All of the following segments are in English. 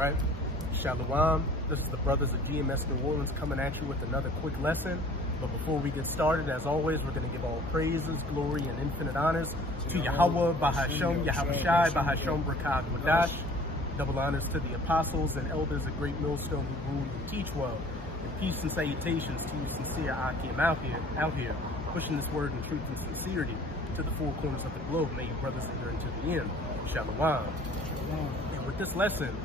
right? Shalom. This is the Brothers of GMS New Orleans coming at you with another quick lesson. But before we get started, as always, we're going to give all praises, glory, and infinite honors to Yahweh, Bahashem, Yahawashi, Bahashem, Brakad, Wadash. Double honors to the apostles and elders of Great Millstone who rule and teach well. And peace and salutations to you sincere Akim out here, pushing this word in truth and sincerity to the four corners of the globe. May you brothers enter into the end. Shalom. And with this lesson,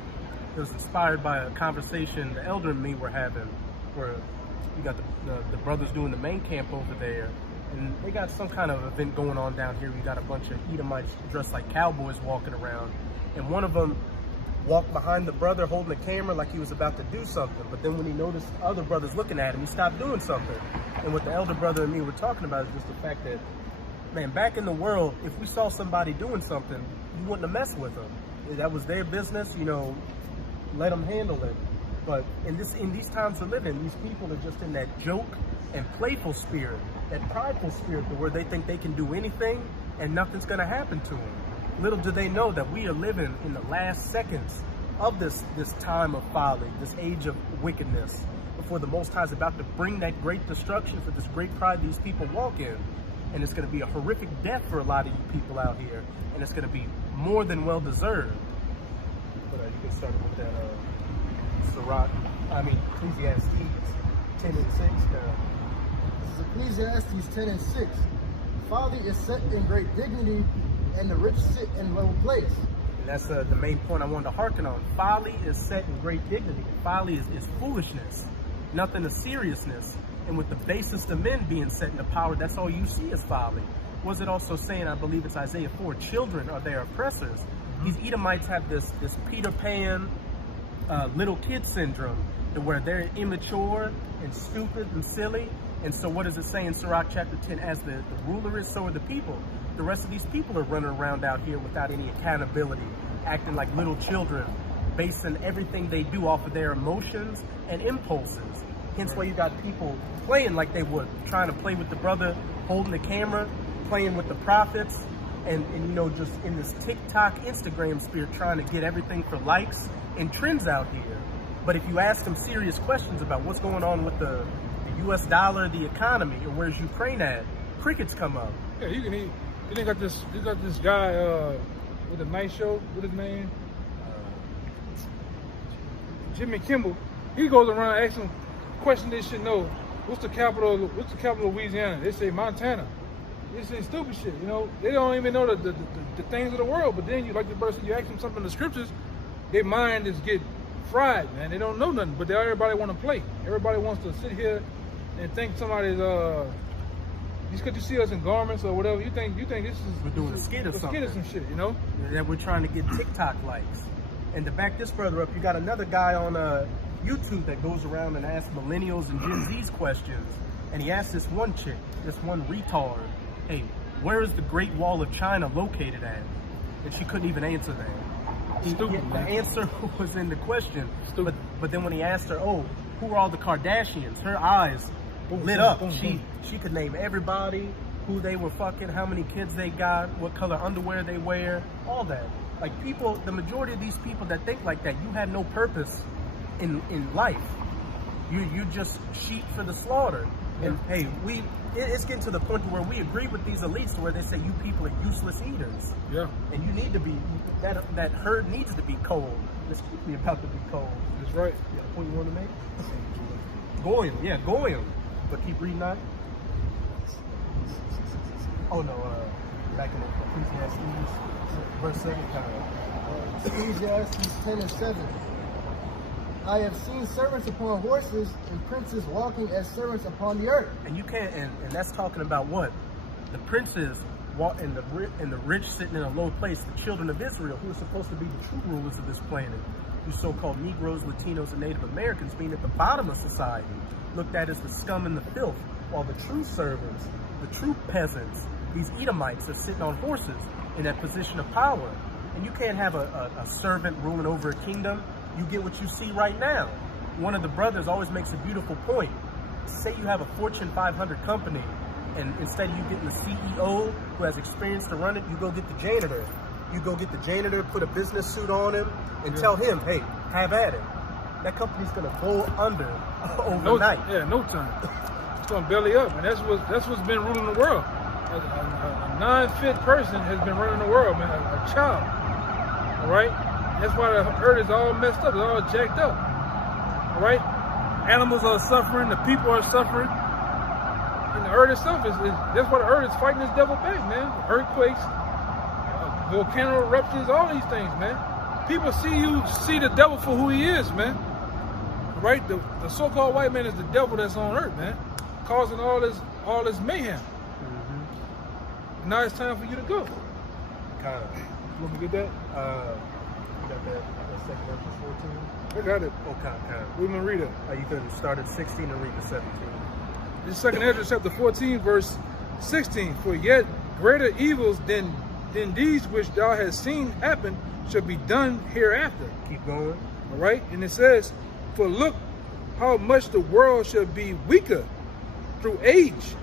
it was inspired by a conversation the elder and me were having, where you got the brothers doing the main camp over there, and they got some kind of event going on down here. We got a bunch of Edomites dressed like cowboys walking around, and one of them walked behind the brother holding the camera like he was about to do something, but then when he noticed other brothers looking at him, he stopped doing something. And what the elder brother and me were talking about is just the fact that, man, back in the world, if we saw somebody doing something, you wouldn't have messed with them. That was their business, you know, let them handle it. But in these times we're living, these people are just in that joke and playful spirit, that prideful spirit, where they think they can do anything and nothing's going to happen to them. Little do they know that we are living in the last seconds of this time of folly, this age of wickedness, before the Most High is about to bring that great destruction for this great pride these people walk in. And it's going to be a horrific death for a lot of you people out here, and it's going to be more than well deserved. But you can start with that Ecclesiastes 10 and 6. This is Ecclesiastes 10 and 6. Folly is set in great dignity, and the rich sit in low place. And that's the main point I wanted to hearken on. Folly is set in great dignity. Folly is foolishness, nothing of seriousness. And with the basest of men being set into power, that's all you see is folly. Was it also saying, I believe it's Isaiah 4, children are their oppressors. These Edomites have this Peter Pan little kid syndrome, where they're immature and stupid and silly. And so what does it say in Sirach chapter 10? As the ruler is, so are the people. The rest of these people are running around out here without any accountability, acting like little children, basing everything they do off of their emotions and impulses. Hence why you got people playing like they would, trying to play with the brother holding the camera, playing with the prophets, and you know, just in this TikTok, Instagram spirit, trying to get everything for likes and trends out here. But if you ask them serious questions about what's going on with the US dollar, the economy, or where's Ukraine at, crickets come up. Yeah, you got this guy with a night show, what his name? Jimmy Kimmel. He goes around asking questions they should know. What's the capital of Louisiana? They say Montana. They say stupid shit, you know. They don't even know the things of the world. But then you, like the person, you ask them something in the scriptures, their mind is get fried, man. They don't know nothing, but everybody want to play. Everybody wants to sit here and think somebody's just because you see us in garments or whatever, you think this is, we're doing a skit or something. Skit or some shit, you know? That we're trying to get TikTok likes. And to back this further up, you got another guy on YouTube that goes around and asks millennials and Gen Z's questions. And he asked this one chick, this one retard, hey, where is the Great Wall of China located at? And she couldn't even answer that. The answer was in the question. But then when he asked her, oh, who are all the Kardashians? Her eyes lit up. She could name everybody, who they were fucking, how many kids they got, what color underwear they wear, all that. Like, people, the majority of these people that think like that, you have no purpose in life. You just sheep for the slaughter. And hey, it's getting to the point where we agree with these elites where they say you people are useless eaters. Yeah. And you need to be, that herd needs to be cold. This keep me about to be cold. That's right. Yeah, point you want to make? Goyim, yeah, Goyim. But keep reading that. Oh no, back in Ecclesiastes, verse 7. Ecclesiastes 10 and 7. I have seen servants upon horses and princes walking as servants upon the earth. And you can't, and that's talking about what? The princes walk, and the rich sitting in a low place, the children of Israel, who are supposed to be the true rulers of this planet. You so-called Negroes, Latinos, and Native Americans being at the bottom of society, looked at as the scum and the filth, while the true servants, the true peasants, these Edomites are sitting on horses in that position of power. And you can't have a servant ruling over a kingdom. You get what you see right now. One of the brothers always makes a beautiful point. Say you have a Fortune 500 company, and instead of you getting the CEO who has experience to run it, you go get the janitor. You go get the janitor, put a business suit on him, and tell him, hey, have at it. That company's gonna go under No, overnight. yeah, no time. It's gonna belly up, and that's what's been ruling the world. A non-fit person has been running the world, man. A child. All right. That's why the earth is all messed up. It's all jacked up. All right. Animals are suffering. The people are suffering. And the earth itself that's why the earth is fighting this devil back, man. Earthquakes, volcano eruptions, all these things, man. People see the devil for who he is, man. Right? The so-called white man is the devil that's on earth, man, causing all this mayhem. Mm-hmm. Now it's time for you to go. Kind of. You want me to get that? You got that second verse 14? I got it. Okay, kind of. We're gonna read it. You can start at 16 and read to 17. This is 2 Ezra chapter 14, verse 16. For yet greater evils than these which thou hast seen happen shall be done hereafter. Keep going. All right, and it says, for look how much the world shall be weaker through age,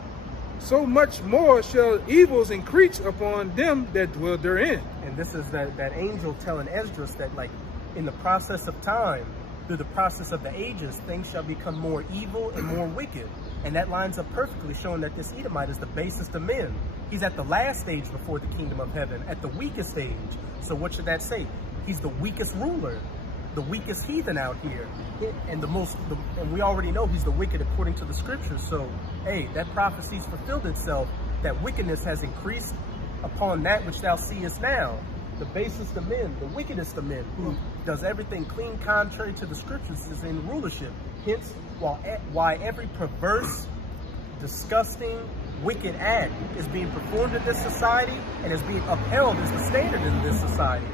so much more shall evils increase upon them that dwell therein. And this is that angel telling Esdras that, like, in the process of time, through the process of the ages, things shall become more evil and more wicked. And that lines up perfectly, showing that this Edomite is the basest of men. He's at the last stage before the kingdom of heaven, at the weakest stage. So what should that say? He's the weakest ruler, the weakest heathen out here. And and we already know he's the wicked according to the scriptures. So, hey, that prophecy's fulfilled itself, that wickedness has increased upon that which thou seest now. The basest of men, the wickedest of men, who does everything clean contrary to the scriptures, is in rulership. Hence, why every perverse, disgusting, wicked act is being performed in this society and is being upheld as the standard in this society.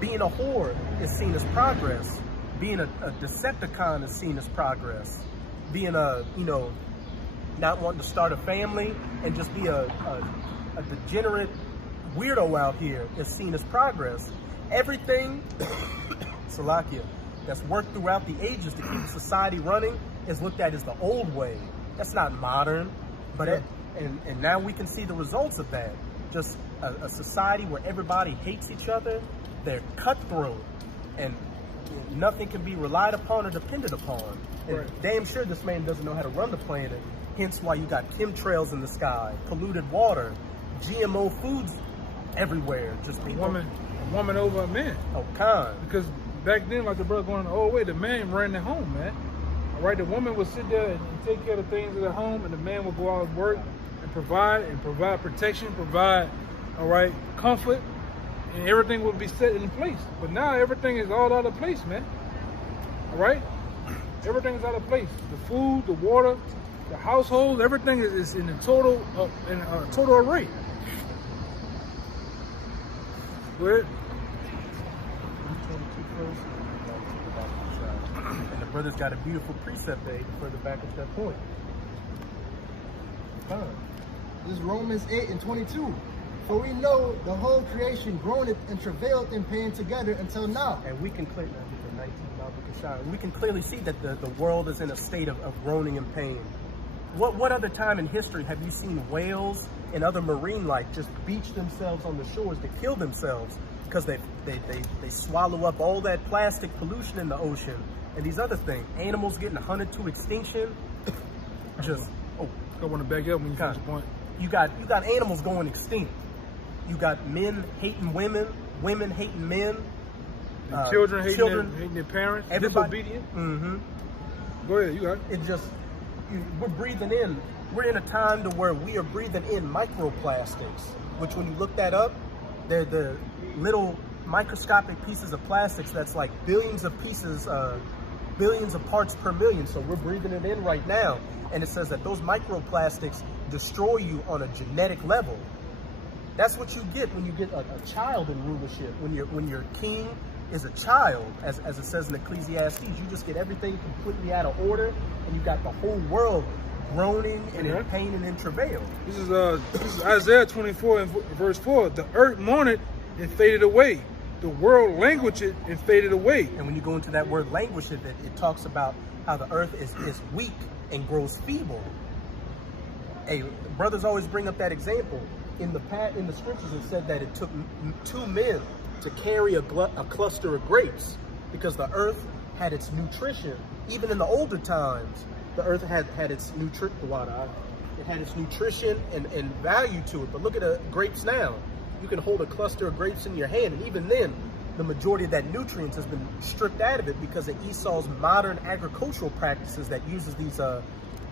Being a whore is seen as progress. Being a Decepticon is seen as progress. Being not wanting to start a family and just be a degenerate weirdo out here is seen as progress. Everything, Salakia, that's worked throughout the ages to keep society running is looked at as the old way. That's not modern, but and now we can see the results of that. Just a society where everybody hates each other, they're cutthroat, and nothing can be relied upon or depended upon. And damn sure this man doesn't know how to run the planet, hence why you got chemtrails in the sky, polluted water, GMO foods everywhere. Just a woman over a man. Oh, kind. Because back then, like the brother going the old way, the man ran the home, man. All right, the woman would sit there and take care of the things of the home, and the man would go out and work and provide protection, provide, all right, comfort, and everything would be set in place. But now everything is all out of place, man. All right, everything is out of place. The food, the water, the household, everything is in a total array. Go ahead. And the brother's got a beautiful precept there further back at that point. This is Romans 8 and 22. For we know the whole creation groaneth and travaileth in pain together until now. And we can clearly see that the world is in a state of groaning and pain. What other time in history have you seen whales and other marine life just beach themselves on the shores to kill themselves because they swallow up all that plastic pollution in the ocean and these other things? Animals getting hunted to extinction. I want to back up when you finish the point. You got animals going extinct. You got men hating women, women hating men, children hating their parents, disobedient. Mm-hmm. Go ahead, you got it. We're breathing in. We're in a time to where we are breathing in microplastics, which when you look that up, they're the little microscopic pieces of plastics that's like billions of pieces, billions of parts per million. So we're breathing it in right now. And it says that those microplastics destroy you on a genetic level. That's what you get when you get a child in rulership. When your king is a child, as it says in Ecclesiastes, you just get everything completely out of order, and you got the whole world groaning and in pain and in travail. This is Isaiah 24 and verse 4. The earth mourned and faded away. The world languished and faded away. And when you go into that word languished, it talks about how the earth is weak and grows feeble. Hey, brothers always bring up that example. In the scriptures, it said that it took 2 men to carry a cluster of grapes. because the earth had its nutrition. Even in the older times, the earth had its nutrition. It had its nutrition and value to it. But look at grapes now. You can hold a cluster of grapes in your hand, and even then, the majority of that nutrients has been stripped out of it because of Esau's modern agricultural practices that uses these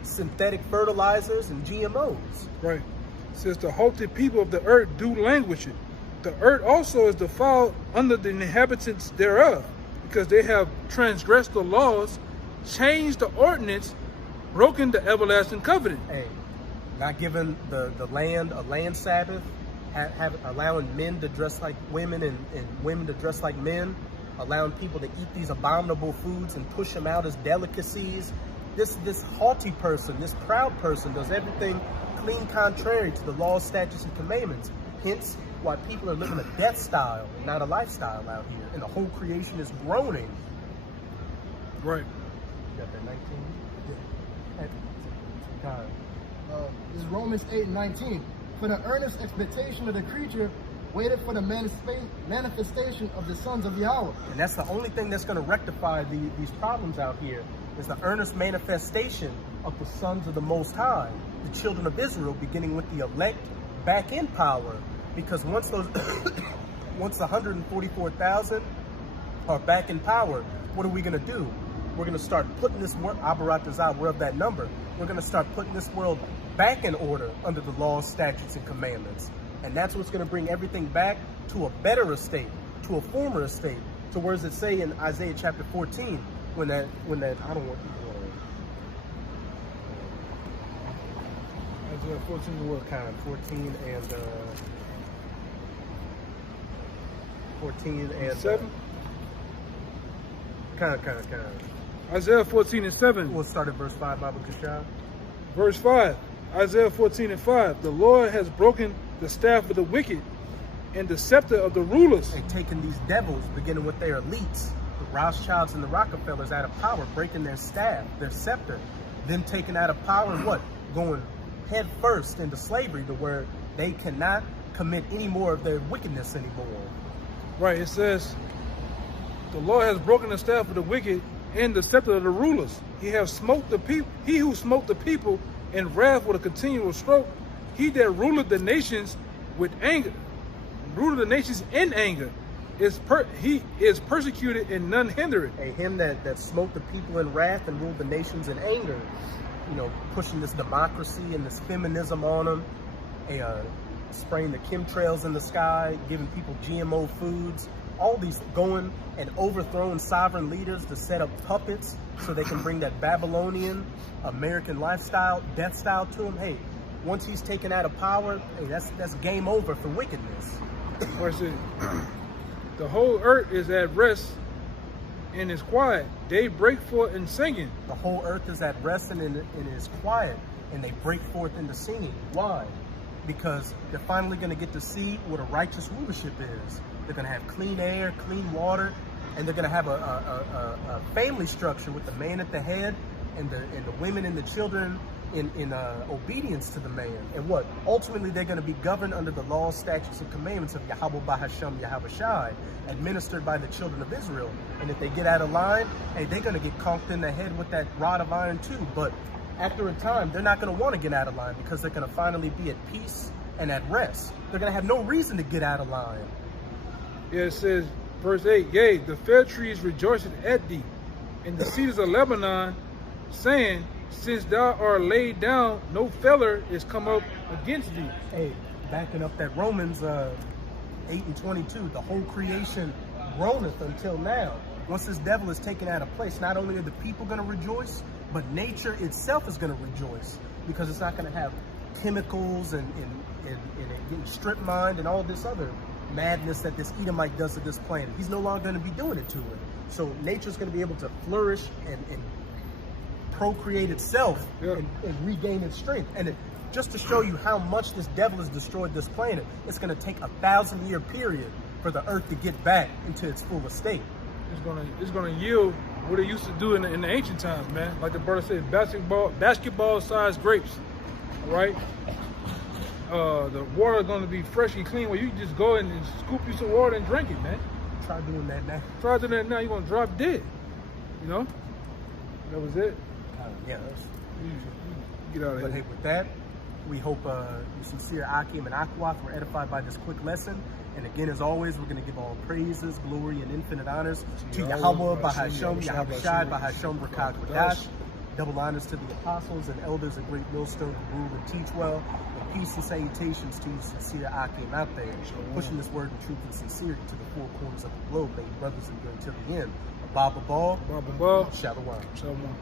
synthetic fertilizers and GMOs. Right. It says the haughty people of the earth do languish it. The earth also is defiled under the inhabitants thereof, because they have transgressed the laws, changed the ordinance, broken the everlasting covenant. Hey, not giving the land a land Sabbath, allowing men to dress like women and women to dress like men, allowing people to eat these abominable foods and push them out as delicacies. This haughty person, this proud person does everything clean contrary to the laws, statutes, and commandments. Hence why people are living a death style and not a lifestyle out here. And the whole creation is groaning. Right. You got that 19? This is Romans 8:19. For the earnest expectation of the creature waited for the manifestation of the sons of Yahweh. And that's the only thing that's going to rectify these problems out here, is the earnest manifestation of the sons of the Most High, the children of Israel, beginning with the elect back in power. Because once those, once 144,000 are back in power, what are we going to do? We're going to start putting this world, Abaratazah, we're of that number. We're going to start putting this world back in order under the laws, statutes, and commandments. And that's what's going to bring everything back to a better estate, to a former estate. So where does it say in Isaiah chapter 14, when that, I don't want Isaiah 14 to what? kind of 14 and 7? Kind of. Isaiah 14 and 7. We'll start at verse 5, Baba Kushab. Verse 5. Isaiah 14 and 5. The Lord has broken the staff of the wicked and the scepter of the rulers. They've taken these devils, beginning with their elites, the Rothschilds and the Rockefellers, out of power, breaking their staff, their scepter, then taken out of power, what? Going head first into slavery, to where they cannot commit any more of their wickedness anymore. Right, it says, the Lord has broken the staff of the wicked and the scepter of the rulers. He has smote the people. He who smote the people in wrath with a continual stroke, he that ruleth the nations with anger, ruleth the nations in anger, he is persecuted and none hinder it. Hey, him that smote the people in wrath and ruled the nations in anger, you know, pushing this democracy and this feminism on them, spraying the chemtrails in the sky, giving people GMO foods, all these, going and overthrowing sovereign leaders to set up puppets so they can bring that Babylonian American lifestyle, death style to him. Hey, once he's taken out of power, hey, that's game over for wickedness. The whole earth is at rest and is quiet. They break forth in singing. The whole earth is at rest and is quiet, and they break forth into singing. Why? Because they're finally going to get to see what a righteous rulership is. They're going to have clean air, clean water, and they're going to have a family structure with the man at the head and the women and the children in obedience to the man. And what? Ultimately, they're going to be governed under the laws, statutes, and commandments of Yahweh Bahasham Yahweh Shai, administered by the children of Israel. And if they get out of line, hey, they're going to get conked in the head with that rod of iron too. But after a time, they're not going to want to get out of line, because they're going to finally be at peace and at rest. They're going to have no reason to get out of line. Yeah, it says, verse 8, yea, the fair trees rejoicing at thee, and the cedars of Lebanon, saying, since thou art laid down, no feller is come up against thee. Hey, backing up that Romans 8 and 22, the whole creation groaneth until now. Once this devil is taken out of place, not only are the people going to rejoice, but nature itself is going to rejoice, because it's not going to have chemicals and getting strip mined and all this other madness that this Edomite does to this planet. He's no longer going to be doing it to it. So nature's going to be able to flourish and procreate itself, and regain its strength. And just to show you how much this devil has destroyed this planet, it's going to take a 1,000-year period for the earth to get back into its full estate. It's gonna yield what it used to do in the ancient times, man. Like the brother said, basketball-sized grapes, right? The water is gonna be fresh and clean, where you can just go and scoop you some water and drink it, man. Try doing that now. Try doing that now, you're gonna drop dead. You know? That was it. Yeah. You get out of But hey, here. with that, we hope the sincere Akim and Akwath were edified by this quick lesson. And again, as always, we're going to give all praises, glory, and infinite honors to Yahweh, Bahashem, Yahweh Shai, Bahashem, Rakak, Rakash. Double honors to the apostles and elders of Great Millstone who rule and teach well. And peace and salutations to you sincere Akim out there, pushing this word in truth and sincerity to the four corners of the globe, making brothers endure until the end. Baba Ball, Baba Ball. Shalom. Shalom.